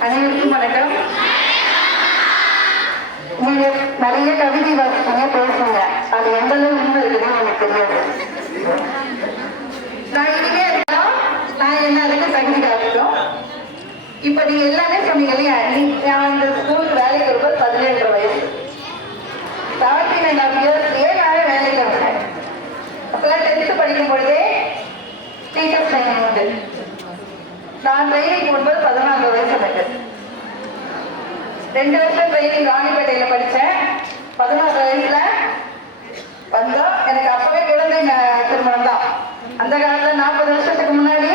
அனைவருக்கும் வணக்கம். நீங்க நிறைய கவிதை வாசிப்பீங்க பேசுங்க. அது எந்த அளவு உண்மை இருக்குதுன்னு எனக்கு தெரியாது. நான் இனிமே இருந்தாலும் நான் என்ன அதுக்கு தகுதி காட்டுறோம் இப்ப நீங்க எல்லாமே சொன்னீங்க இல்லையா? நீ- நான் இந்த ஸ்கூலுக்கு வேலைக்கு வரும்போது பதினேழு வயசு. செவன்டீன் அண்ட் ஹாஃப் இயர்ஸ்லயே நான் வேலைக்கு வந்தேன். அப்பெல்லாம் டென்த்து படிக்கும் பொழுதே டீச்சர்ஸ் ட்ரைனிங் உண்டு. நான் ட்ரைனிங் போகும்போது பதினான்கு வயசு எனக்கு. ரெண்டு வருஷம் ட்ரைனிங் ராணிப்பேட்டையில படித்தேன் பதினாறு வயசுல வந்தோம் எனக்கு அப்பவே குழந்தை திருமணம் தான். அந்த காலத்துல நாற்பது வருஷத்துக்கு முன்னாடி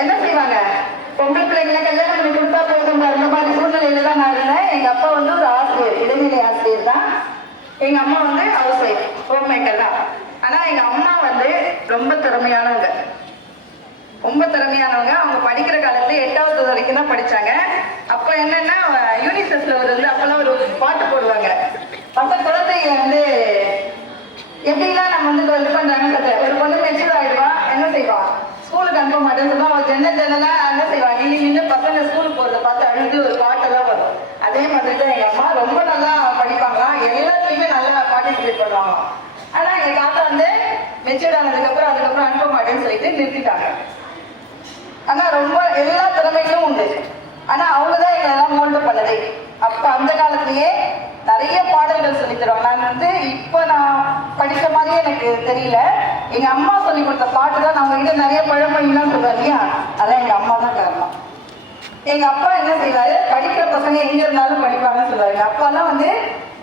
என்ன செய்வாங்க? பொம்பளை பிள்ளைங்களை கல்யாணம் பண்ணி கொடுத்தா போதும் அந்த மாதிரி சூழ்நிலையில தான் நான் இருந்தேன். எங்க அப்பா வந்து ஒரு ஆசிரியர் இடைநிலை ஆசிரியர் தான். எங்க அம்மா வந்து ஹவுஸ் ஒய்ஃப் ஹோம் மேக்கர் தான். ஆனா எங்க அம்மா வந்து ரொம்ப திறமையானவங்க. ரொம்ப திறமையானவங்க. அவங்க படிக்கிற காலத்துல எட்டாவது வரைக்கும் தான் படிச்சாங்க. அப்ப என்னன்னா யூனிசெஃப்ல ஒரு வந்து அப்பெல்லாம் ஒரு பாட்டு போடுவாங்க. மற்ற குழந்தைங்க வந்து எப்படிலாம் நம்ம வந்து இது பண்றாங்க தெரியல ஒரு பொண்ணு மெச்சூர் ஆயிடுவா என்ன செய்வா? ஸ்கூலுக்கு அனுப்ப மாட்டேன்னு சொல்லுவா அவள் ஜன்னல் ஜன்னலா என்ன செய்வா? இனி நின்று பசங்க ஸ்கூலுக்கு போறதை பார்த்து அழுது ஒரு பாட்டெல்லாம் வரும். அதே மாதிரி தான் எங்க அம்மா ரொம்ப நல்லா படிப்பாங்களாம் எல்லாத்துலயுமே நல்லா பார்ட்டிசிபேட் பண்ணுவாங்க. ஆனா எங்க தாத்தா வந்து மெச்சூர்ட் ஆனதுக்கு அப்புறம் அதுக்கப்புறம் அனுப்ப மாட்டேன்னு சொல்லிட்டு நிறுத்திட்டாங்க. ஆனா ரொம்ப எல்லா திறமைகளும் உண்டு. ஆனா அவங்க தான் எங்களை எல்லாம் மோல்டு பண்ணதே. அப்ப அந்த காலத்திலேயே நிறைய பாடல்கள் சொல்லி தருவாங்க. நான் வந்து இப்ப நான் படித்த மாதிரியே எனக்கு தெரியல. எங்க அம்மா சொல்லி கொடுத்த பாட்டு தான் நான் உங்ககிட்ட நிறைய பழமொழிலாம் சொல்லுவேன் இல்லையா? அதான் எங்க அம்மா தான் காரணம். எங்க அப்பா என்ன செய்வாரு? படிக்கிற பசங்க எங்க இருந்தாலும் படிப்பாங்கன்னு சொல்லுவாரு. எங்க அப்பாலாம் வந்து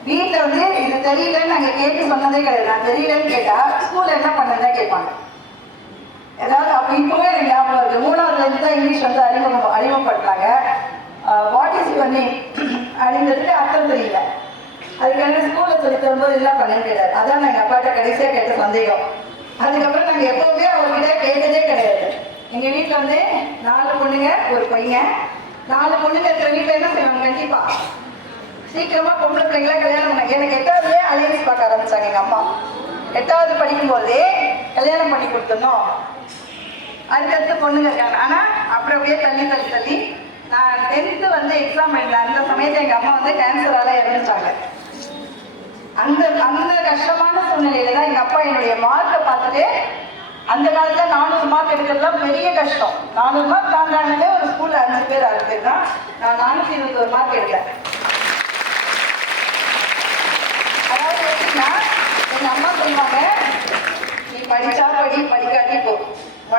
வீட்டுல வந்து இது தெரியலன்னு நாங்க கேட்டு சொன்னதே கிடையாது. நான் தெரியலன்னு கேட்டா ஸ்கூல்ல என்ன பண்ணதான் கேட்பாங்க. ஏதாவது அப்போ இப்பவே எனக்கு ஞாபகம் இருக்கு மூணாவதுலேருந்து தான் இங்கிலீஷ் வந்து அறிமுகம் அறிமுகப்படுத்துறாங்க வாட் இஸ் யுவர் நேம் அப்படிங்கிறதுக்கு அர்த்தம் தெரியல. என்ன ஸ்கூலில் சொல்லி தரும்போது எல்லாம் பண்ணேன்னு கிடையாது அதான் எங்கள் அப்பாட்ட கடைசியாக கேட்ட சந்தேகம். அதுக்கப்புறம் நாங்கள் எப்போவுமே அவர்கிட்ட கேட்டதே கிடையாது. எங்கள் வீட்டில் வந்து நாலு பொண்ணுங்க ஒரு பையன். நாலு பொண்ணுங்க இருக்கிற வீட்டில் என்ன செய்வாங்க? கண்டிப்பாக சீக்கிரமாக பொம்பளை பிள்ளைங்களா கல்யாணம் பண்ணாங்க எனக்கு எட்டாவதுலேயே அலையன்ஸ் பார்க்க ஆரம்பிச்சாங்க எங்கள் அம்மா. எட்டாவது படிக்கும்போதே கல்யாணம் பண்ணி கொடுத்துருந்தோம் அதுக்கடுத்து பொண்ணுங்க இருக்காங்க. ஆனா அப்புறம் அப்படியே தள்ளி தள்ளி தள்ளி. நான் டென்த்து வந்து எக்ஸாம் எழுத அந்த சமயத்துல எங்க அம்மா வந்து கேன்சரால இறந்துட்டாங்க. அந்த அந்த கஷ்டமான சூழ்நிலையில தான் எங்க அப்பா என்னுடைய மார்க்கை பார்த்துட்டு அந்த காலத்துல நானூறு மார்க் எடுக்கிறதுலாம் பெரிய கஷ்டம். நானூறு மார்க் தாண்டானதே ஒரு ஸ்கூல்ல அஞ்சு பேர் ஆறு பேர் தான் நான் நானூத்தி இருபத்தி ஒரு மார்க் எடுத்தேன். அதாவது எப்படின்னா எங்க அம்மா சொல்லுவாங்க நீ படிச்சா படி படிக்காட்டி போ.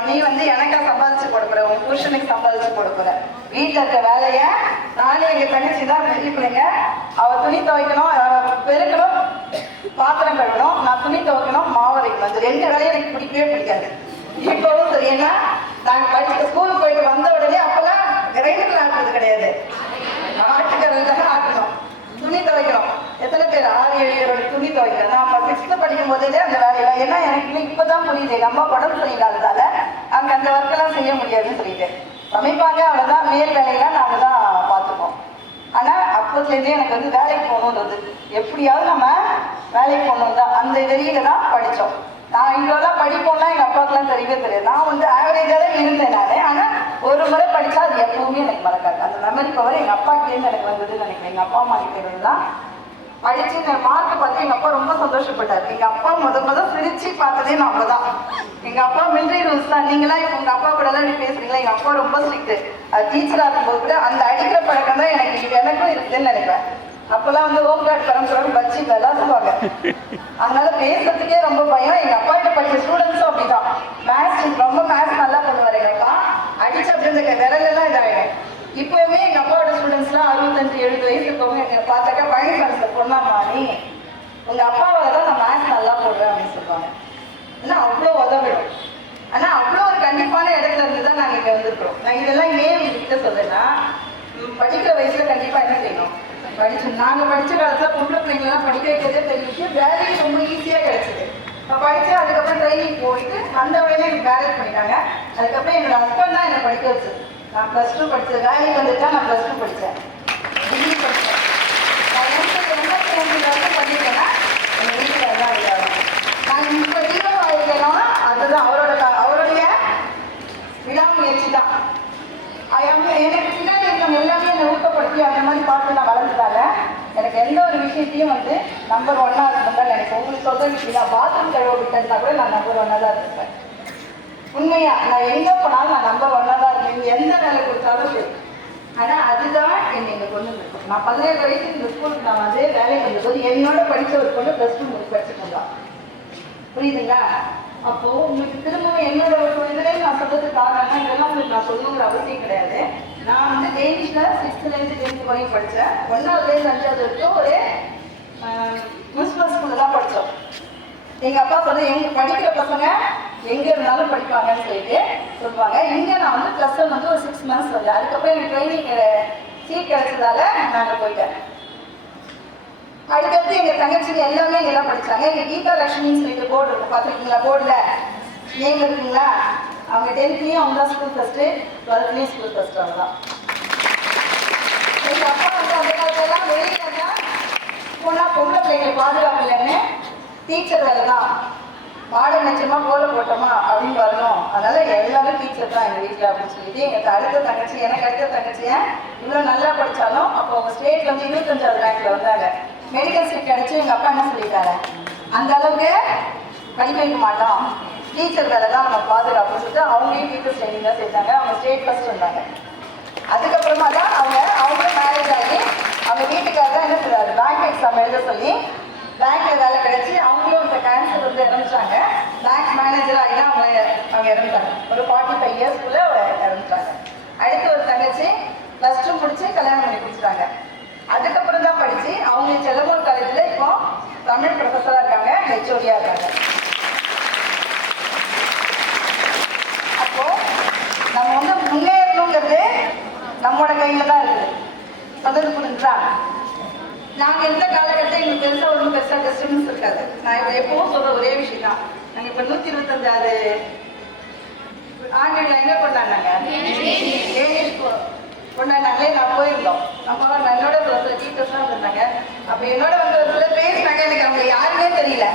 நீ வந்து எனக்கா சம்பாதிச்சு கொடுக்குற உன் புருஷனுக்கு சம்பாதிச்சு கொடுக்குற வீட்டுல இருக்க வேலைய நானே எங்கள் தங்கச்சி தான் பெரிய பிள்ளைங்க அவ துணி துவைக்கணும் பெருக்கணும் பாத்திரம் கழுவணும் நான் துணி துவைக்கணும் மாவு அரைக்கணும். இந்த ரெண்டு வேலையும் எனக்கு பிடிக்கவே பிடிக்காது. இப்பவும் சரி ஏன்னா நாங்க படிச்சு ஸ்கூலுக்கு போயிட்டு வந்த உடனே அப்பெல்லாம் கிரைண்டர்ல ஆட்டுறது கிடையாது. ஆட்டுக்கிறது தான் ஆட்டணும். துணி துவைக்கணும். எத்தனை பேர் ஆறு ஏழு பேரோட துணி துவைக்கிறோம் நான் அப்போ சிக்ஸ்த்து படிக்கும் போதே அந்த வேலையெல்லாம் ஏன்னா எனக்கு இப்போ தான் புரியுது. எங்கள் அம்மா உடம்பு சரியில்லாததால அங்கே அந்த ஒர்க்கெல்லாம் செய்ய முடியாதுன்னு சொல்லிட்டு. சமைப்பாங்க அவ்வளோதான் மேல் வேலையெல்லாம் நாங்கள் தான் பார்த்துப்போம். ஆனால் அப்போதுலேருந்தே எனக்கு வந்து வேலைக்கு போகணுன்றது. எப்படியாவது நம்ம வேலைக்கு போகணும் தான். அந்த வெறியில தான் படித்தோம். நான் இவ்வளோலாம் படிப்போம்லாம் எங்கள் அப்பாவுக்குலாம் தெரியவே தெரியாது. நான் வந்து ஆவரேஜாக தான் இருந்தேன் நான். ஆனால் ஒரு முறை படித்தா அது எப்பவுமே எனக்கு மறக்காது. அந்த மெமரி பவர் எங்கள் அப்பாக்கிட்டேருந்து எனக்கு வந்ததுன்னு நினைக்கிறேன். எங்கள் அப்பா அம்மா கிட்டேருந்து தான் படிச்சு இந்த மார்க் பார்த்து எங்க அப்பா ரொம்ப சந்தோஷப்பட்டார். எங்க அப்பா முத முத சிரிச்சு பார்த்ததே நான் அப்பதான் எங்க அப்பா மிலிட்ரி ரூல்ஸ் தான். நீங்களா இப்போ உங்க அப்பா கூட எல்லாம் இப்படி பேசுறீங்களா? எங்க அப்பா ரொம்ப ஸ்ட்ரிக்ட் டீச்சரா இருக்கும்போது அந்த அடிக்கிற பழக்கம் தான் எனக்கு இது எனக்கும் இருக்குதுன்னு நினைப்பேன். அப்பெல்லாம் வந்து ஹோம் கார்டு பரம்பரை வச்சு விளாசுவாங்க அதனால பேசுறதுக்கே ரொம்ப பயம். எங்க அப்பா கிட்ட படிச்ச ஸ்டூடெண்ட்ஸும் அப்படிதான். மேத்ஸ் ரொம்ப மேத்ஸ் நல்லா பண்ணுவார் எங்க அப்பா. அடிச்சு அப்படி இந்த விரல் எல்லாம் இதாயிடும் இப்பவுமே எங்க அப்பாவோட ஸ்டூடெண்ட்ஸ்லாம் அறுபத்தஞ்சு எழுபது வயசு இருக்கவங்க எங்க பார்த்தாக்கா பழனி சார் பொண்ணாமா நீ. உங்க அப்பாவோட தான் நான் மேக்ஸ் நல்லா போடுறேன் அப்படின்னு சொல்லுவாங்க. ஏன்னா அவ்வளோ உதவிடும். ஆனா அவ்வளோ ஒரு கண்டிப்பான இடத்துல இருந்து தான் நாங்க இங்க வந்திருக்கிறோம். நான் இதெல்லாம் ஏன் உங்ககிட்ட சொல்றேன்னா படிக்கிற வயசுல கண்டிப்பா என்ன செய்யணும்? படிச்சு நாங்க படிச்ச காலத்துல பொம்பளை பிள்ளைங்களாம் படிக்க வைக்கிறதே பெரிய விஷயம். வேலையும் ரொம்ப ஈஸியா கிடைச்சது. நான் அதுக்கப்புறம் ட்ரைனிங் போயிட்டு அந்த வழியில எனக்கு மேரேஜ் பண்ணிட்டாங்க. அதுக்கப்புறம் என்னோட ஹஸ்பண்ட் தான் என்னை படிக்க வச்சது. நான் ப்ளஸ் டூ படித்தேன் வேலைக்கு வந்துட்டா நான் ப்ளஸ் டூ படித்தேன் டிகிரி படித்தேன் நான் எண்பது எண்பத்தி ரெண்டு பண்ணிட்டேன்னா எங்கள் வீட்டில் தான் இருக்காங்க நான் இப்போ ஹீரோ வாங்கிக்கணும் அதுதான் அவரோட கா- அவருடைய விடாமுயற்சி தான். எனக்கு பின்னாடி என்னை ஊக்கப்படுத்தி அந்த மாதிரி பார்த்து நான் வளர்ந்ததால எனக்கு எந்த ஒரு விஷயத்தையும் வந்து நம்பர் ஒன்னாக இருக்கணும் தான் உங்களுக்கு சொல்கிறேன் விஷயம் நான் பாத்ரூம் கழுவ விட்டதுனா கூட நான் நம்பர் ஒன்னாக தான் இருப்பேன். உண்மையா நான் எங்கே போனாலும் நான் நம்பர் ஒன்னாக தான் இருப்பேன். எந்த வேலை கொடுத்தாலும் சரி ஆனா அதுதான் என்னை இங்க கொண்டு வந்திருக்கும் நான் பதினேழு வயசு இந்த ஸ்கூலுக்கு நான் வந்து வேலைக்கு வந்தபோது என்னோட படித்த ஒரு பொண்ணு ப்ளஸ் டூ முடிச்சு படிச்சுட்டு புரியுதுங்களா? அப்போ உங்களுக்கு திரும்பவும் என்னோட ஒரு இதுலேயே நான் சொல்றதுக்கு காரணம் இதெல்லாம் உங்களுக்கு நான் சொல்லணுங்கிற அவசியம் கிடையாது. நான் வந்து டெய்லிஸ்ல சிக்ஸ்த்லேருந்து டென்த் வரையும் படித்தேன் ஒன்றாவதுலேருந்து அஞ்சாவது வரைக்கும் ஒரு முனிசிபல் ஸ்கூலில் தான் படித்தோம் எங்கள் அப்பா சொன்ன எங்க படிக்கிற பசங்க எங்க இருந்தாலும் படிப்பாங்கன்னு சொல்லிட்டு சொல்லுவாங்க. இங்கே நான் வந்து ப்ளஸ் ஒன் வந்து ஒரு சிக்ஸ் மந்த்ஸ் வந்தேன் அதுக்கப்புறம் எனக்கு ட்ரைனிங் சீட் கிடைச்சதால நாங்கள் போயிட்டேன். அடுத்தடுத்து எங்கள் தங்கச்சிங்க எல்லாமே எல்லாம் படித்தாங்க எங்கள் கீதா லட்சுமின்னு சொல்லிட்டு போர்டு இருக்கும் பார்த்துருக்கீங்களா? போர்டில் நேம் இருக்குங்களா? அவங்க டென்த்லேயும் அவங்க தான் ஸ்கூல் ஃபஸ்ட்டு டுவெல்த்லேயும் ஸ்கூல் ஃபஸ்ட் அவங்க தான் எங்கள் அப்பா வந்து அந்த காலத்துலலாம் வெளியில தான் போனால் பொம்பளை பிள்ளைங்களை பாதுகாப்பு இல்லைன்னு டீச்சர் வேலை தான் பாட நிச்சயமா கோல போட்டோமா அப்படின்னு வரணும். அதனால எல்லாமே டீச்சர் தான் எங்க வீட்டில் அப்படின்னு சொல்லிட்டு எங்க அடுத்த தங்கச்சி எனக்கு அடுத்த தங்கச்சிய இவ்வளவு நல்லா படிச்சாலும் அப்போ அவங்க ஸ்டேட்ல வந்து இருபத்தஞ்சாவது ரேங்க்ல வந்தாங்க. மெடிக்கல் சீட் கிடைச்சு எங்க அப்பா என்ன சொல்லிட்டாரு? அந்த அளவுக்கு படிக்க வைக்க மாட்டோம். டீச்சர் வேலை தான் நம்ம பாதுகாப்பு சொல்லிட்டு அவங்களையும் டீச்சர் ட்ரைனிங் தான் சேர்த்தாங்க. அவங்க ஸ்டேட் ஃபர்ஸ்ட் வந்தாங்க. அதுக்கப்புறமா தான் அவங்க அவங்களும் மேரேஜ் ஆகி அவங்க வீட்டுக்காரர் தான் என்ன சொல்றாரு? பேங்க் எக்ஸாம் எழுத சொல்லி பேங்க்ல வேலை கிடைச்சி அவங்களும் இந்த கேன்சர் வந்து இறந்துட்டாங்க. பேங்க் மேனேஜர் ஆகி தான் அவங்க அவங்க இறந்துட்டாங்க. ஒரு ஃபார்ட்டி ஃபைவ் இயர்ஸ்க்குள்ள இறந்துட்டாங்க. அடுத்து ஒரு தங்கச்சி ப்ளஸ் டூ முடிச்சு கல்யாணம் பண்ணி கொடுத்துட்டாங்க. அதுக்கப்புறம் தான் படிச்சு அவங்க செல்லமூர் காலேஜில் இப்போ தமிழ் ப்ரொஃபஸராக இருக்காங்க ஹெச்ஓடியாக இருக்காங்க. அப்போ நம்ம வந்து முன்னேறணுங்கிறது நம்மளோட கையில தான் இருக்குது சொல்றது புரிஞ்சுதா? நாங்கள் எந்த காலகட்டம் எங்களுக்கு பெருசாக ஒன்றும் பெருசாக டிஸ்டர்பன்ஸ் இருக்காது நான் இப்போ எப்பவும் சொல்கிற ஒரே விஷயம் தான் நாங்கள் இப்போ நூற்றி இருபத்தஞ்சாறு ஆண்டு எங்கே கொண்டாடினாங்க? ஏனியஸ் கொண்டாடினாங்களே நான் போயிருந்தோம். நம்ம என்னோட ஒரு சில டீச்சர்ஸ்லாம் இருந்தாங்க அப்போ என்னோட வந்து ஒரு சில பேசினாங்க எனக்கு அவங்க யாருன்னே தெரியல.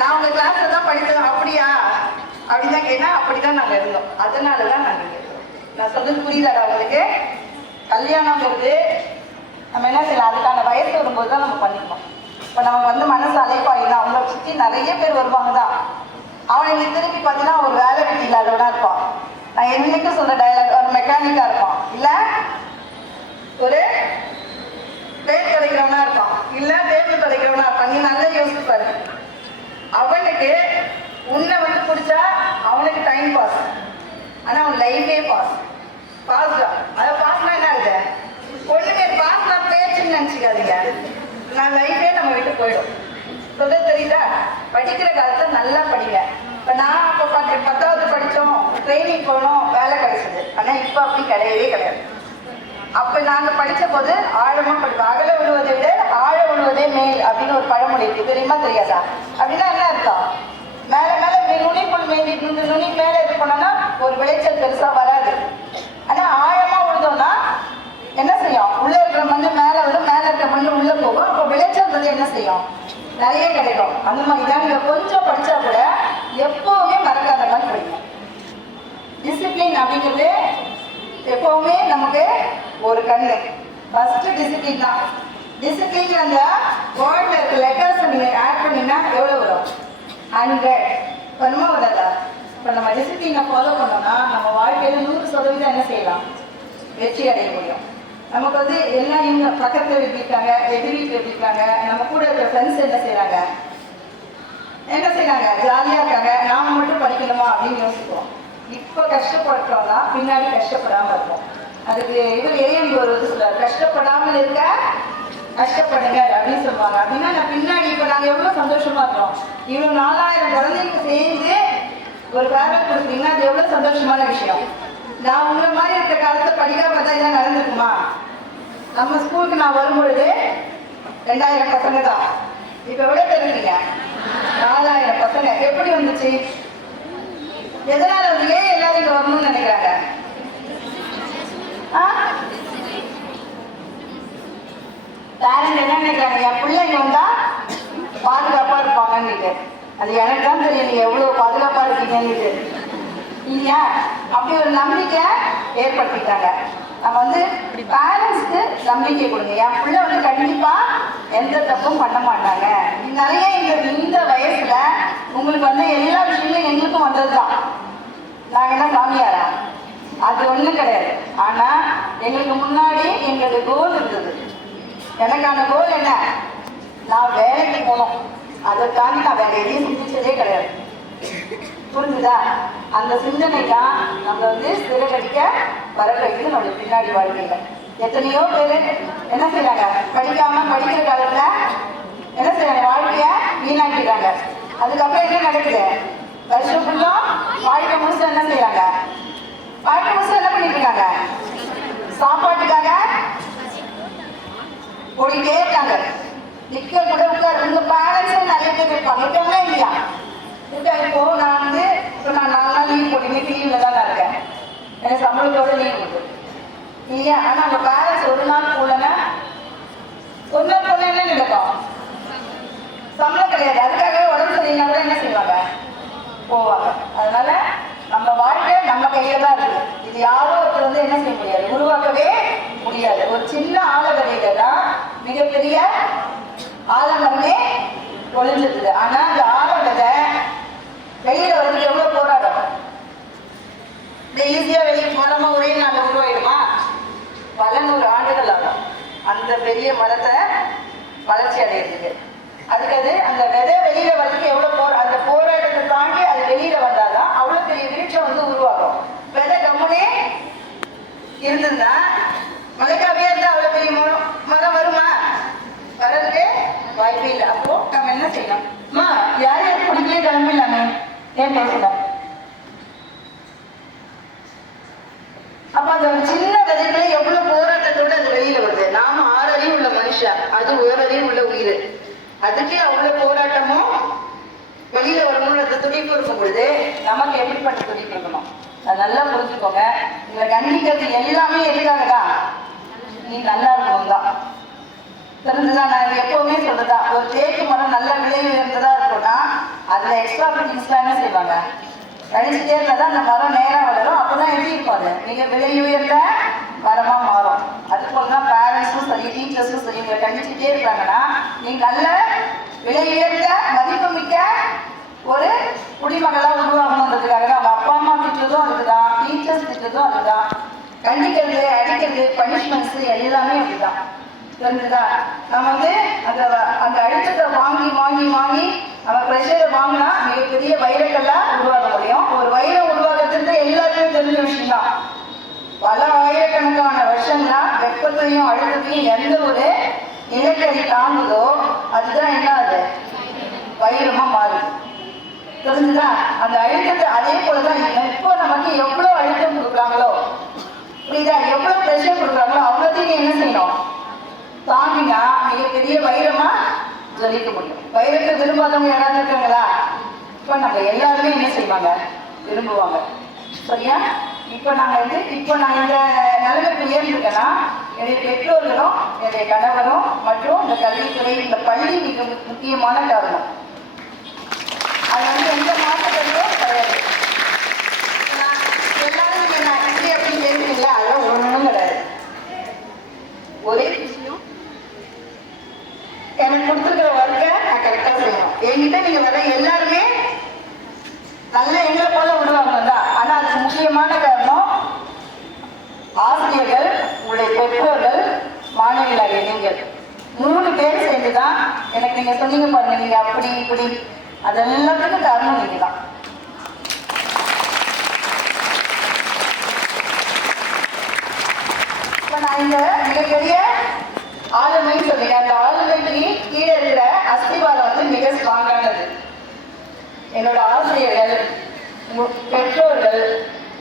நான் உங்கள் கிளாஸில் தான் படித்தேன். அப்படியா? அப்படின்னு தான் கேட்டா அப்படிதான் நாங்கள் இருந்தோம். அதனால தான் நாங்கள் நான் சொல்றது புரியுதாடா உங்களுக்கு? கல்யாணங்கிறது நம்ம என்ன செய்யலாம்? அதுக்கான வயசு வரும்போது தான் நம்ம பண்ணிக்கணும். இப்போ நமக்கு வந்து மனசு அலைப்பாயினா அவங்கள சுற்றி நிறைய பேர் வருவாங்க தான். அவன் இன்னைக்கு திருப்பி பார்த்தீங்கன்னா ஒரு வேலை வெட்டி இல்லாதவனா இருப்பான். நான் என்னைக்கும் சொல்ற டயலாக் ஒரு மெக்கானிக்கா இருப்பான். இல்லை ஒரு பேர் கிடைக்கிறவனா இருப்பான். இல்லை பேர் கிடைக்கிறவனா இருப்பான். நீ நல்லா யோசிச்சு பாரு. அவனுக்கு உன்னை வந்து பிடிச்சா அவனுக்கு டைம் பாஸ் ஆனால் அவன் லைஃபே பாஸ் பாஸ் தான். அதை பாஸ்னா என்ன இருக்கு ஒன்றுமே நினச்சிக்காதீங்க. நான் லைஃபே நம்ம விட்டு போயிடும். சொல்ல தெரியுதா? படிக்கிற காலத்தில் நல்லா படிங்க. இப்போ நான் அப்போ பத்து பத்தாவது படித்தோம் ட்ரைனிங் போனோம். வேலை கிடைச்சது. ஆனால் இப்போ அப்படி கிடையவே கிடையாது. அப்போ நாங்கள் படித்த போது ஆழமாக படிப்போம். அகல விழுவதை விட ஆழ விழுவதே மேல் அப்படின்னு ஒரு பழமொழி இருக்கு. தெரியுமா தெரியாதா? அப்படின்னா என்ன அர்த்தம்? மேலே மேலே மே- நுனிப்புள் மேலி நுனி நுனி மேலே இது பண்ணோம்னா ஒரு விளைச்சல் பெருசாக வராது. ஆனால் ஆழமாக விழுந்தோம்னா என்ன செய்யும்? உள்ளே இருக்கிற மண்ணு மேலே விடும் மண்ணு உள்ள போகும். அப்போ விளைச்சல் வந்து என்ன செய்யும்? நிறைய கிடைக்கும். அந்த மாதிரி தான் நீங்க கொஞ்சம் படிச்சா கூட எப்பவுமே மறக்காத மாதிரி படிக்கும் டிசிப்ளின் அப்படிங்கிறது எப்பவுமே நமக்கு ஒரு கண்ணு. ஃபர்ஸ்ட் டிசிப்ளின் தான். டிசிப்ளின் அந்த வேர்ட்ல இருக்க லெட்டர்ஸ் நீங்க ஆட் பண்ணீங்கன்னா எவ்வளவு வரும்? ஹண்ட்ரட் பண்ணுமா வராதா? இப்போ நம்ம டிசிப்ளினை ஃபாலோ பண்ணோம்னா நம்ம வாழ்க்கையில நூறு சதவீதம் என்ன செய்யலாம்? வெற்றி அடைய முடியும். நமக்கு வந்து எல்லாம் இவங்க பக்கத்தில் எப்படி இருக்காங்க எதிர் வீட்டில் எப்படி இருக்காங்க நம்ம கூட இருக்கிற ஃப்ரெண்ட்ஸ் என்ன செய்கிறாங்க என்ன செய்கிறாங்க ஜாலியாக இருக்காங்க. நாம் மட்டும் படிக்கணுமா அப்படின்னு யோசிப்போம். இப்ப கஷ்டப்படுறோம்னா பின்னாடி கஷ்டப்படாமல் இருப்போம். அதுக்கு இவர் ஏன் ஒரு சொல்றாரு? கஷ்டப்படாமல் இருக்க கஷ்டப்படுங்க அப்படின்னு சொல்லுவாங்க. அப்படின்னா நான் பின்னாடி இப்போ நாங்கள் எவ்வளோ சந்தோஷமா இருக்கோம் இவ்வளோ நாலாயிரம் குழந்தைங்க சேர்ந்து ஒரு பேரண்ட் கொடுக்குறீங்கன்னா அது எவ்வளோ சந்தோஷமான விஷயம். நான் உங்களை மாதிரி இருக்கிற காலத்தை படிக்காம பார்த்தா இதெல்லாம் நடந்திருக்குமா? நம்ம ஸ்கூலுக்கு நான் வரும்பொழுது ரெண்டாயிரம் பசங்க தான். இப்போ எவ்வளோ பேர் இருக்கீங்க? நாலாயிரம் பசங்க. எப்படி வந்துச்சு? எதனால வந்து ஏன் எல்லாரும் இங்கே வரணும்னு நினைக்கிறாங்க? பேரண்ட் என்ன நினைக்கிறாங்க? என் பிள்ளைங்க வந்தா பாதுகாப்பா இருப்பாங்கன்னு அது எனக்கு தான் தெரியும். நீங்க எவ்வளவு பாதுகாப்பா இருக்கீங்கன்னு இல்லையா? அப்படி ஒரு நம்பிக்கை ஏற்படுத்திட்டாங்க நம்ம வந்து பேரண்ட்ஸ்க்கு நம்பிக்கை கொடுங்க. என் பிள்ளை வந்து கண்டிப்பா எந்த தப்பும் பண்ண மாட்டாங்க. நிறைய இந்த இந்த வயசுல உங்களுக்கு வந்து எல்லா விஷயங்களும் எங்களுக்கும் வந்ததுதான். நாங்க என்ன சாமியாரா அது ஒண்ணும் கிடையாது. ஆனா எங்களுக்கு முன்னாடி எங்களுக்கு கோல் இருந்தது. எனக்கான கோல் என்ன? நான் வேலைக்கு போகணும். அதை நான் வேற எதையும் சிந்திச்சதே கிடையாது. புரிஞ்சுதா? அந்த சிந்தனை தான் நம்ம வந்து சிறகடிக்க வர வைக்குது நம்ம பின்னாடி வாழ்க்கையில. எத்தனையோ பேர் என்ன செய்யறாங்க படிக்காம படிக்கிற காலத்துல என்ன செய்யறாங்க வாழ்க்கைய வீணாக்கிறாங்க அதுக்கப்புறம் என்ன நடக்குது? வருஷம் ஃபுல்லா வாழ்க்கை முடிச்சு என்ன செய்யறாங்க வாழ்க்கை முடிச்சு என்ன பண்ணிட்டு இருக்காங்க சாப்பாட்டுக்காக ஓடிட்டே இருக்காங்க. நிக்க கூட உட்கார். உங்க பேரண்ட்ஸ் நிறைய பேர் இருப்பாங்க. இருக்காங்களா இல்லையா? இருக்காங்க இப்போ நான் வந்து இப்போ நான் நாலு நாள் லீவ் போட்டீங்க லீவில் தான் நான் இருக்கேன். எனக்கு சம்பளத்தோட லீவ் உண்டு. இல்லையா? ஆனால் அந்த பேரண்ட்ஸ் ஒரு நாள் போலனா ஒரு நாள் போல என்ன நடக்கும் சம்பளம் கிடையாது. அதுக்காகவே உடம்பு சரியில்லைனா கூட என்ன செய்வாங்க? போவாங்க. அதனால நம்ம வாழ்க்கை நம்ம கையில தான் இருக்கு. இது யாரோ ஒருத்தர் வந்து என்ன செய்ய முடியாது. உருவாக்கவே முடியாது. ஒரு சின்ன ஆலகதையில தான் மிகப்பெரிய ஆலமரமே ஒளிஞ்சிருக்குது ஆனா அந்த வெளியில வந்து எவ்வளவு போராடும். இந்த ஈஸியா வெளியே போனோமா ஒரே நாள் உருவாயிடுமா பல நூறு ஆண்டுகள் ஆகும். அந்த பெரிய மரத்தை வளர்ச்சி அடையிறதுக்கு. அதுக்கு அது அந்த விதை வெளியில வர்றதுக்கு எவ்வளவு போரா அந்த போராட்டத்தை தாண்டி அது வெளியில வந்தாதான் அவ்வளவு பெரிய விருட்சம் வந்து உருவாகும். விதை கம்முனே இருந்திருந்தா மலைக்காவே இருந்தா அவ்வளவு பெரிய மரம் மரம் வருமா? வர்றதுக்கு வாய்ப்பே இல்லை. அப்போ நம்ம என்ன செய்யலாம் அம்மா யார் யார் குடிக்கலே கிளம்பிடலாமே? ஏன் பேசல? அப்ப அந்த சின்ன விதைக்குள்ள எவ்வளவு போராட்டத்தோட அது வெளியில வருது? நாம ஆறறிவு உள்ள மனுஷன். அது ஓரறிவு உள்ள உயிர். அதுக்கே அவ்வளவு போராட்டமும் வெளியில வரணும்னு அந்த துடிப்பு இருக்கும் பொழுது நமக்கு எப்படிப்பட்ட துடிப்பு இருக்கணும்? அது நல்லா புரிஞ்சுக்கோங்க. இந்த கண்டிக்கிறது எல்லாமே எதுக்காக தான்? நீ நல்லா இருக்கணும் தான். தெரிஞ்சுதான் நான் எப்பவுமே சொல்றதா ஒரு தேக்கு மரம் நல்ல விளைவு இருந்ததா அதுல எக்ஸ்ட்ரா ஃபிட்டிங்ஸ்லாம் என்ன செய்வாங்க. கழிச்சுட்டே இருந்தால் தான் அந்த மரம் நேரா வளரும். அப்பதான் எப்படி இருக்கும் அது விலை உயர்ந்த மரமா மாறும். அது போல தான் பேரண்ட்ஸும் சரி டீச்சர்ஸும் சரி உங்களை கழிச்சுட்டே இருக்காங்கன்னா நீங்க நல்ல விலை உயர்ந்த மதிப்புமிக்க ஒரு குடிமகளா உருவாகணுன்றதுக்காக தான் அவங்க அப்பா அம்மா திட்டுறதும் அதுதான் டீச்சர்ஸ் திட்டுறதும் அதுதான். கண்டிக்கிறது அடிக்கிறது பனிஷ்மெண்ட்ஸ் எல்லாமே அப்படிதான் தெரிஞ்சுதா? நம்ம வந்து அந்த அந்த அழுத்தத்தை வாங்கி வாங்கி வாங்கி நம்ம ப்ரெஷரை வாங்கினா மிகப்பெரிய வைரக்கெல்லாம் உருவாக முடியும். ஒரு வைரம் உருவாகிறதுக்கு எல்லாருமே தெரிஞ்ச விஷயம் தான் பல ஆயிரக்கணக்கான வருஷங்களா வெப்பத்தையும் அழுத்தத்தையும் எந்த ஒரு நிலக்கரி தாங்குதோ அதுதான் என்ன அது? வைரமா மாறுது. தெரிஞ்சுதா அந்த அழுத்தத்தை அதே போலதான் எப்போ நமக்கு எவ்வளவு அழுத்தம் கொடுக்குறாங்களோ புரியுதா? எவ்வளவு ப்ரெஷர் கொடுக்குறாங்களோ அவ்வளோத்தையும் என்ன செய்யணும்? தாங்கினா மிகப்பெரிய வைரமா சொல்லிக்க முடியும். வைரத்தை விரும்பாதவங்க யாராவது இருக்காங்களா இப்போ நம்ம எல்லாருமே என்ன செய்வாங்க? விரும்புவாங்க. சரியா? இப்போ நாங்கள் வந்து இப்போ நான் இந்த நிலைமைக்கு உயர்ந்திருக்கேன்னா என்னுடைய பெற்றோர்களும் என்னுடைய கணவரும் மற்றும் இந்த கல்வித்துறை இந்த பள்ளி மிக முக்கியமான காரணம். அது வந்து எந்த மாற்றத்திலும் கிடையாது. நான் எல்லாரும் இங்க நான் இப்படி அப்படின்னு பேசுறீங்களா? அதெல்லாம் ஒன்றும் கிடையாது. ஒரே எனக்கு கொடுத்துருக்கிற ஒர்க்கை நான் கரெக்டாக செய்யணும். என்கிட்ட நீங்கள் வர எல்லாருமே நல்ல எங்களை போல விடுவாங்க தான். ஆனால் அதுக்கு முக்கியமான காரணம் ஆசிரியர்கள் உங்களுடைய பெற்றோர்கள் மாணவிகளாகிய நீங்கள் மூணு பேர் சேர்ந்து தான் எனக்கு நீங்கள் சொன்னீங்க பாருங்க நீங்கள் அப்படி இப்படி அதெல்லாத்துக்கும் காரணம் நீங்கள் தான் இப்போ நான் இந்த மிகப்பெரிய ஆளுமைன்னு சொன்னீங்க அந்த ஆளுமைக்கு கீழே இருக்கிற அஸ்திவாரம் வந்து மிக ஸ்ட்ராங்கானது. என்னோட ஆசிரியர்கள் பெற்றோர்கள்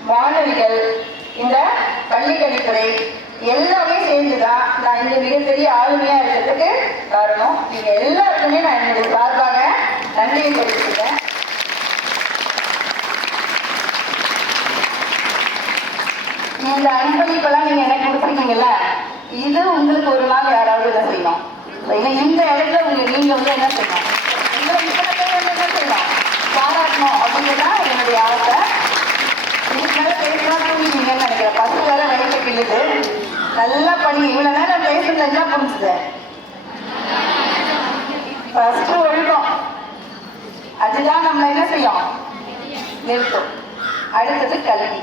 மாணவிகள் இந்த பள்ளி கழிப்பறை எல்லாமே சேர்ந்துதான் நான் இந்த மிகப்பெரிய ஆளுமையா இருக்கிறதுக்கு காரணம். நீங்க எல்லாருக்குமே நான் என்னுடைய சார்பாக நன்றியை தெரிவிச்சுக்கிறேன். இந்த அன்பளிப்பெல்லாம் நீங்க எனக்கு கொடுத்துருக்கீங்கல்ல இது உங்களுக்கு ஒரு நாள் யாராவது இதை செய்யணும். இந்த இடத்துல உங்க நீங்க வந்து என்ன செய்யணும் என்ன செய்யணும் பாராட்டணும் அப்படிங்கிறதான் என்னுடைய ஆசை. இதுக்கு மேல பேசினா தூங்கிட்டீங்கன்னு நினைக்கிறேன். பஸ் வேற வயிற்று கிள்ளுது நல்லா பண்ணி இவ்வளவு நேரம் பேசுறது என்ன புரிஞ்சுது? ஃபர்ஸ்ட் ஒழுக்கம். அதுதான் நம்ம என்ன செய்யும்? நிறுத்தும். அடுத்தது கல்வி.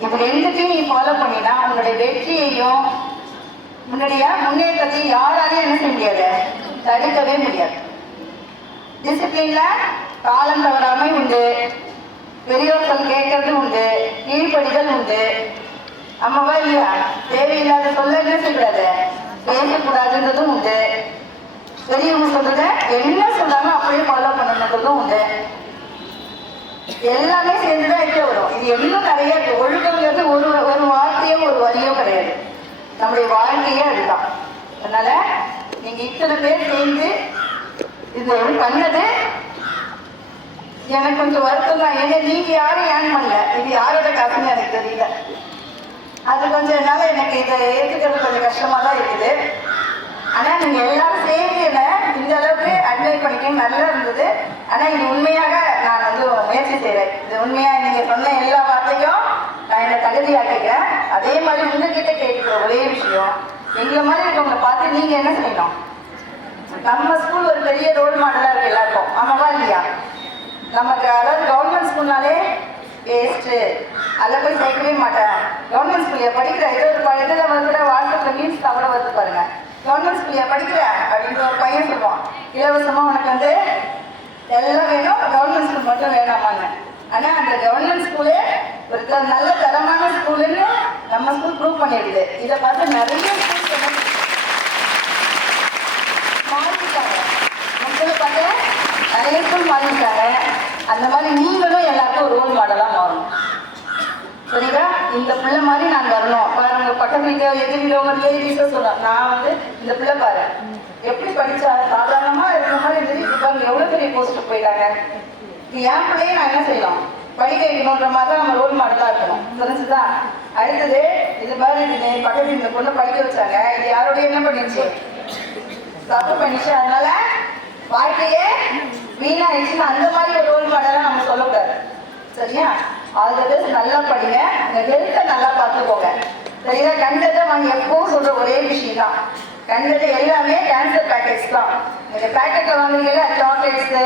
இப்படி ரெண்டுத்தையும் நீ ஃபாலோ பண்ணினா உன்னுடைய வெற்றியையும் உன்னுடைய முன்னேற்றத்தை யாராலையும் என்ன செய்ய முடியாது. தடுக்கவே முடியாது. டிசிப்ளின்ல காலம் தவறாமை உண்டு. பெரியோர்கள் கேட்கறது உண்டு. கீழ்ப்படிதல் உண்டு. ஆமாவா இல்லையா? தேவையில்லாத சொல்ல என்ன செய்யக்கூடாது? பேசக்கூடாதுன்றதும் உண்டு. பெரியவங்க சொல்றத என்ன சொல்றாங்க அப்படியே ஃபாலோ பண்ணணுன்றதும் உண்டு. எல்லாமே சேர்ந்துதான் இருக்க வரும். இது இன்னும் நிறைய ஒழுக்கங்கிறது ஒரு ஒரு வார்த்தையோ ஒரு வரியோ கிடையாது. நம்முடைய வாழ்க்கையே அதுதான். அதனால நீங்க இத்தனை பேர் சேர்ந்து இது பண்ணது எனக்கு கொஞ்சம் வருத்தம் தான். ஏன்னா நீங்க யாரும் ஏன் பண்ணல? இது யாரோட காசுன்னு எனக்கு தெரியல. அது கொஞ்சம் என்னால எனக்கு இதை ஏற்றுக்கிறது கொஞ்சம் கஷ்டமா தான் இருக்குது. ஆனா நீங்க எல்லாரும் சேர்ந்து என்ன இந்த அளவுக்கு அட்மைட் பண்ணிக்க நல்லா இருந்தது. ஆனா இது உண்மையாக நான் வந்து முயற்சி செய்வேன் இது உண்மையா? நீங்க சொன்ன எல்லா வார்த்தையும் நான் என்னை தகுதியாக்கிக்கிறேன். அதே மாதிரி உங்ககிட்ட கேட்கிற ஒரே விஷயம் எங்களை மாதிரி இருக்கவங்களை பார்த்து நீங்க என்ன செய்யணும்? நம்ம ஸ்கூல் ஒரு பெரிய ரோல் மாடலா இருக்கு எல்லாருக்கும். ஆமாவா இல்லையா? நமக்கு அதாவது கவர்மெண்ட் ஸ்கூல்னாலே வேஸ்ட்டு அதில் போய் சேர்க்கவே மாட்டேன். கவர்மெண்ட் ஸ்கூல்ல படிக்கிற ஏதோ ஒரு ப- இதுல வந்து வாட்ஸ்அப்பில் மீன்ஸ் தவிர வருது பாருங்க. கவர்மெண்ட் ஸ்கூலில் படிக்கிற அப்படின்னு ஒரு பையன் சொல்லுவான். இலவசமாக உனக்கு வந்து எல்லாம் வேணும் கவர்மெண்ட் ஸ்கூல் மட்டும் வேணாமாங்க ஆனால் அந்த கவர்மெண்ட் ஸ்கூலே ஒரு நல்ல தரமான ஸ்கூலுன்னு நம்ம ஸ்கூல் ப்ரூவ் பண்ணிடுது. இதை பார்த்து நிறைய ஸ்கூல் மாறிட்டாங்க. மக்களை பார்த்து நிறைய ஸ்கூல் மாறிட்டாங்க. அந்த மாதிரி நீங்களும் எல்லாருக்கும் ரோல் மாடலாக மாறணும். சரிங்களா? இந்த பிள்ளை மாதிரி நான் வரணும். பாருங்க பக்கத்து வீட்டோ எதிர் வீடோ ஒரு லேடிஸோ நான் வந்து இந்த பிள்ளை பாரு. எப்படி படிச்சா சாதாரணமா இருக்கிற மாதிரி இருந்தது இப்ப எவ்வளவு பெரிய போஸ்ட் போயிட்டாங்க. என் பிள்ளையை நான் என்ன செய்யலாம் படிக்க வைக்கணுன்ற மாதிரி தான் நம்ம ரோல் மாடலாக இருக்கணும். புரிஞ்சுதா? அடுத்தது இது மாதிரி பக்கத்து இந்த பொண்ணு படிக்க வச்சாங்க. இது யாரோடய என்ன பண்ணிச்சு? தப்பு பண்ணிச்சு. அதனால வாழ்க்கையே வீணாயிடுச்சுன்னு அந்த மாதிரி ஒரு ரோல் மாடலாக நம்ம சொல்லக்கூடாது. சரியா? அதுக்கு நல்லா படிங்க. இந்த ஹெல்த்தை நல்லா பார்த்துக்கோங்க. சரியா? கண்டதை வாங்கி எப்பவும் சொல்ற ஒரே விஷயம் தான் கண்டது எல்லாமே கேன்சர் பேக்கெட்ஸ் தான். நீங்க பேக்கெட்டில் வாங்குறீங்களா சாக்லேட்ஸு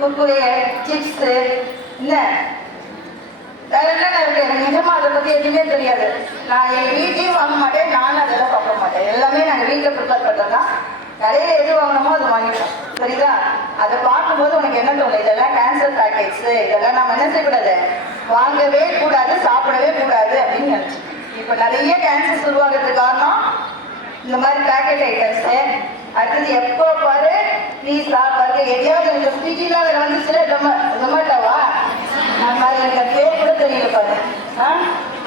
குர்குரே சிப்ஸு என்ன? வேற என்ன இருக்கு எனக்கு நிஜமா அதை பத்தி எதுவுமே தெரியாது. நான் எங்க வீட்லயும் வாங்க மாட்டேன் நானும் அதெல்லாம் சாப்பிட மாட்டேன். எல்லாமே நாங்க வீட்டுல ப்ரிப்பேர் பண்றோம்னா நிறைய எது வாங்கணுமோ அது வாங்கிட்டோம் சரிதா அதை பார்க்கும்போது உனக்கு என்ன தோணும் இதெல்லாம் கேன்சர் பேக்கெட்ஸ் இதெல்லாம் நம்ம என்ன செய்யக்கூடாது? வாங்கவே கூடாது சாப்பிடவே கூடாது அப்படின்னு நினச்சேன். இப்போ நிறைய கேன்சர்ஸ் உருவாகிறதுக்கு காரணம் இந்த மாதிரி பேக்கெட் ஐட்டம்ஸு அடுத்தது எப்போ பாரு பீஸா பர்கர் எதையாவது இந்த ஸ்விக்கிலாம் வேற வந்துச்சுல ஜொமேட்டோவா நம்ம அது எனக்கு பேர் தெரியல பாரு. ஆ?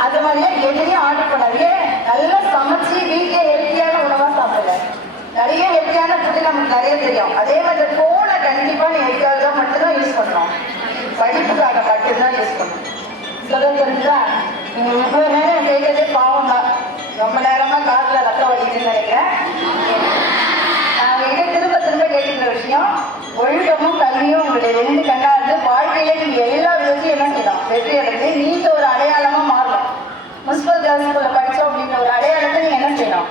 அது மாதிரியே எதையும் ஆர்டர் பண்ணாதீங்க. நல்லா சமைச்சு வீட்டிலே ஹெல்த்தியான உணவா சாப்பிடுங்க. நிறைய ஹெல்த்தியான ஃபுட்டு நமக்கு நிறைய தெரியும். அதே மாதிரி ஃபோனை கண்டிப்பா நீ எதுக்காக மட்டும்தான் யூஸ் பண்ணணும். படிப்புக்காக மட்டும்தான் யூஸ் பண்ணணும். சொல்லுங்களா தெரிஞ்சா நீங்க இவ்வளவு நேரம் கேட்கறதே பாவம் தான் ரொம்ப நேரமா காதுல ரத்தம் வலிக்குதுன்னு நினைக்கிறேன். கேட்டுக்கிற விஷயம் ஒழுக்கமும் கல்வியும் உங்களுடைய ரெண்டு கண்ணா இருந்து வாழ்க்கையில நீங்க எல்லா விதத்தையும் என்ன செய்யலாம்? வெற்றி அடைஞ்சு நீங்க ஒரு அடையாளமா மாறணும் முனிசிபல் கேர்ள்ஸ் ஸ்கூல்ல படிச்சோம் அப்படின்ற ஒரு அடையாளத்தை நீங்க என்ன செய்யணும்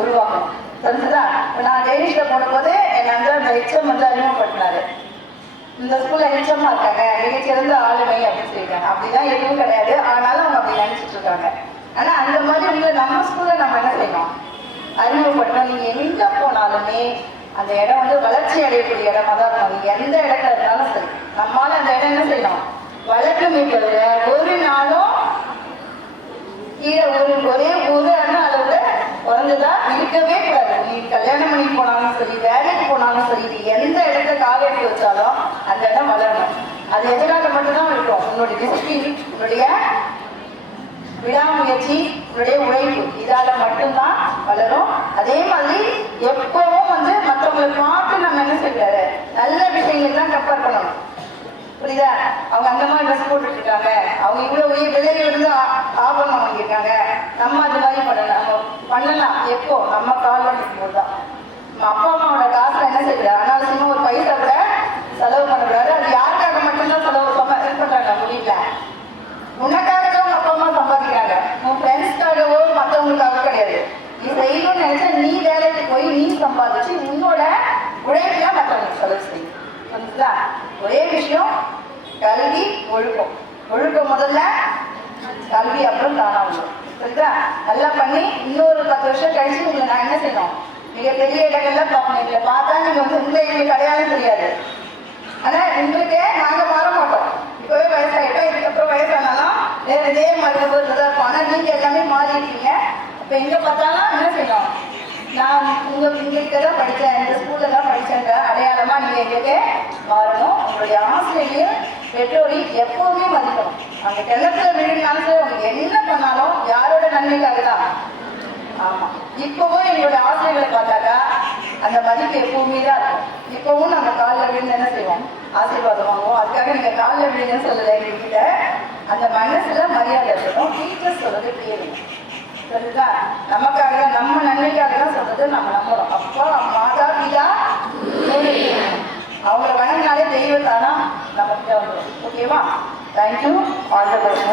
உருவாக்கணும் தெரிஞ்சுதா இப்போ நான் ஜெயினிஷ்ல போடும்போது என் நண்பர் அந்த ஹெச்எம் வந்து அறிமுகப்படுத்தினாரு. இந்த ஸ்கூல்ல ஹெச்எம்மா இருக்காங்க மிகச்சிறந்த ஆளுமை அப்படின்னு சொல்லியிருக்காங்க. அப்படிதான் எதுவும் கிடையாது. ஆனாலும் அவங்க அப்படி நினைச்சிட்டு இருக்காங்க. ஆனா அந்த மாதிரி உங்களை நம்ம ஸ்கூல்ல நம்ம என்ன செய்யணும்? அறிமுகப்படுத்தணும். நீங்க எங்க போனாலுமே அந்த இடம் வந்து வளர்ச்சி அடையக்கூடிய இடமா தான் இருக்கும் எந்த இடத்துல இருந்தாலும் சரி. நம்மளால அந்த இடம் என்ன செய்யணும்? வளர்க்குமே தவிர ஒரு நாளும் கீழே ஒரு ஒரே ஒரு அண்ணா அளவுல குறைஞ்சதா இருக்கவே கூடாது. நீ கல்யாணம் பண்ணி போனாலும் சரி வேலைக்கு போனாலும் சரி நீ எந்த இடத்த கால் எடுத்து வச்சாலும் அந்த இடம் வளரணும். அது எதனால மட்டும்தான் இருக்கும். உன்னுடைய டிசிப்ளின் உன்னுடைய விடாமுயற்சி உன்னுடைய உழைப்பு இதால மட்டும்தான் வளரும். அதே மாதிரி எப்பவும் வந்து மற்றவங்களை பார்த்து நம்ம என்ன செய்யறது நல்ல விஷயங்கள் தான் கம்பேர் பண்ணணும். புரியுதா? அவங்க அந்த மாதிரி ட்ரெஸ் போட்டுட்டு இருக்காங்க அவங்க இவ்வளவு விலையில இருந்து ஆபரணம் வாங்கியிருக்காங்க. நம்ம அது மாதிரி பண்ணலாம் பண்ணலாம். எப்போ? நம்ம காலில் இருக்கும்போது தான். நம்ம அப்பா அம்மாவோட காசுல என்ன செய்யல அனாவசியமா ஒரு பைசா கூட செலவு பண்ணக்கூடாது. அது யாருக்காக மட்டும்தான் செலவு இது பண்றாங்க? முடியல. உனக்காக தான் அப்பா அம்மா சம்பாதிக்கிறாங்க. உன் ஃப்ரெண்ட்ஸ்க்காகவோ மற்றவங்களுக்காக நீ செய்யணும்னு நினைச்சா நீ வேலைக்கு போய் நீ சம்பாதிச்சு உன்னோட உழைப்புல மற்றவங்க செலவு செய்யும் புரிஞ்சுதா? ஒரே விஷயம் கல்வி ஒழுக்கம். ஒழுக்கம் முதல்ல கல்வி அப்புறம் தானா வரும் புரியுதா நல்லா பண்ணி இன்னொரு பத்து வருஷம் கழிச்சு உங்களை நான் என்ன செய்யணும்? மிகப்பெரிய இடங்கள்ல பார்க்கணும். எங்களை பார்த்தா நீங்க வந்து உங்களை எங்களுக்கு அடையாளம் தெரியாது. ஆனா இன்றைக்கே நாங்க மாற மாட்டோம். இப்பவே வயசாயிட்டோம். இதுக்கப்புறம் வயசானாலும் வேற இதே மாதிரி தான் இருப்போம் ஆனா நீங்க எல்லாமே மாறி இருக்கீங்க இப்போ எங்கே பார்த்தாலும் என்ன செய்யணும் நான் உங்கள் உங்ககிட்ட தான் படித்தேன் இந்த ஸ்கூலில் தான் படித்தேன்ற அடையாளமாக நீங்கள் எங்களுக்கு மாறணும். உங்களுடைய ஆசிரியரையும் பெற்றோரையும் எப்போதுமே மதிக்கணும். அந்த கிணத்துல விழுந்தாலும் சரி அவங்க என்ன பண்ணாலும் யாரோட நன்மைக்காக தான் ஆமாம் இப்போவும் எங்களுடைய ஆசிரியர்களை பார்த்தாக்கா அந்த மதிப்பு எப்பவுமே தான் இருக்கும். இப்போவும் நம்ம காலில் விழுந்து என்ன செய்வோம்? ஆசீர்வாதம் வாங்குவோம். அதுக்காக நீங்கள் காலில் விழுந்துன்னு சொல்லலை எங்ககிட்ட. அந்த மனசில் மரியாதை இருக்கணும். டீச்சர்ஸ் சொல்றது கேளுங்க சரிங்களா நமக்காக தான், நம்ம நன்மைக்காக தான் சொல்றது நம்ம நம்புறோம். அப்போ மாதா பிதா அவங்களை வணங்கினாலே தெய்வத்தானா? நமக்கு வந்துடும் ஓகேவா? Thank you all the best